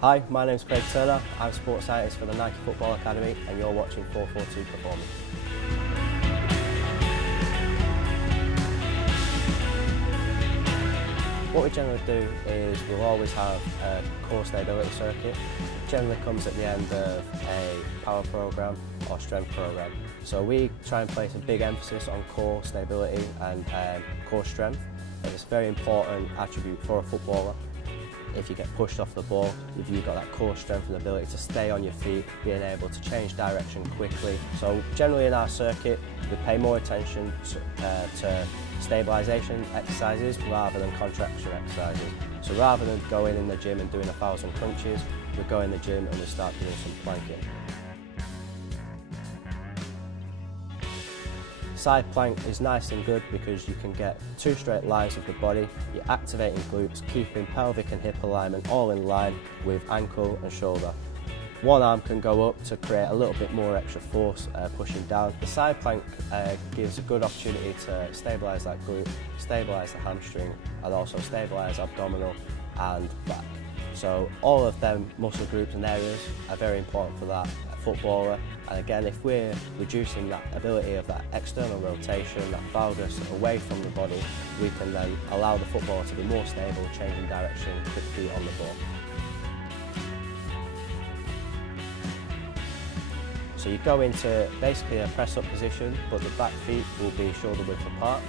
Hi, my name's Craig Turner. I'm Sports Scientist for the Nike Football Academy and you're watching 442 Performance. What we generally do is we'll always have a core stability circuit. It generally comes at the end of a power program or strength program. So we try and place a big emphasis on core stability and core strength. It's a very important attribute for a footballer. If you get pushed off the ball, if you've got that core strength and ability to stay on your feet, being able to change direction quickly. So generally in our circuit, we pay more attention to stabilisation exercises rather than contraction exercises. So rather than going in the gym and doing 1,000 crunches, we go in the gym and we start doing some planking. Side plank is nice and good because you can get 2 straight lines of the body, you're activating glutes, keeping pelvic and hip alignment all in line with ankle and shoulder. One arm can go up to create a little bit more extra force pushing down. The side plank gives a good opportunity to stabilise that glute, stabilise the hamstring and also stabilise abdominal and back. So all of them muscle groups and areas are very important for that footballer, and again if we're reducing that ability of that external rotation, that valgus away from the body, we can then allow the footballer to be more stable, changing direction quickly on the ball. So you go into basically a press up position, but the back feet will be shoulder width apart,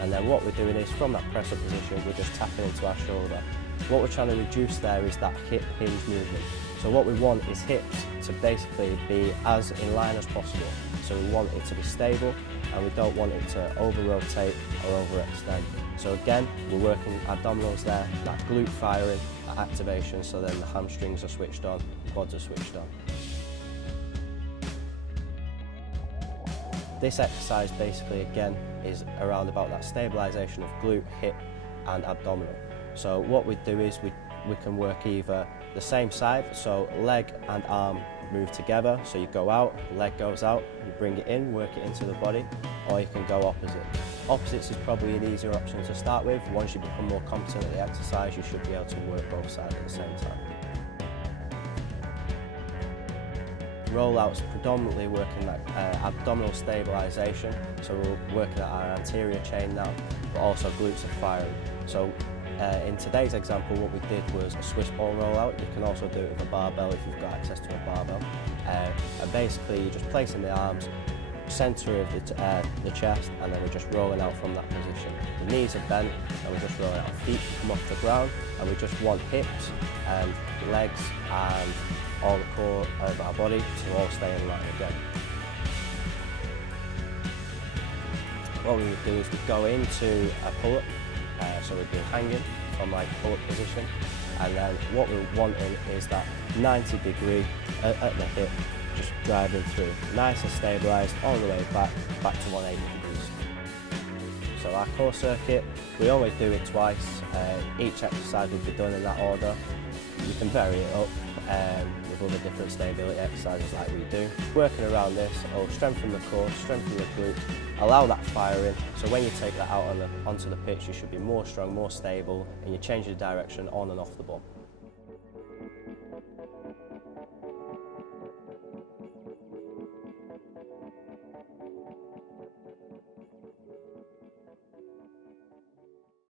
and then what we're doing is from that press up position we're just tapping into our shoulder. What we're trying to reduce there is that hip hinge movement. So what we want is hips to basically be as in line as possible. So we want it to be stable and we don't want it to over-rotate or overextend. So again, we're working abdominals there, that glute firing, that activation, so then the hamstrings are switched on, quads are switched on. This exercise basically again is around about that stabilisation of glute, hip and abdominal. So what we do is we can work either the same side, so leg and arm move together, so you go out, leg goes out, you bring it in, work it into the body, or you can go opposite. Opposites is probably an easier option to start with. Once you become more competent at the exercise, you should be able to work both sides at the same time. Rollouts predominantly working that abdominal stabilisation, so we're working at our anterior chain now, but also glutes are firing. So in today's example, what we did was a Swiss ball rollout. You can also do it with a barbell if you've got access to a barbell. And basically, you're just placing the arms centre of the chest, and then we're just rolling out from that position. The knees are bent, and we're just rolling out. Feet come off the ground, and we just want hips and legs and all the core of our body to all stay in line again. What we would do is we go into a pull-up. So we'd be hanging from like pull-up position, and then what we're wanting is that 90 degree at the hip, just driving through, nice and stabilised all the way back to 180 degrees. So our core circuit, we always do it twice. Each exercise will be done in that order. You can vary it up with other different stability exercises like we do. Working around this, I'll strengthen the core, strengthen the glute, allow that firing, so when you take that out onto the pitch you should be more strong, more stable, and you change the direction on and off the ball.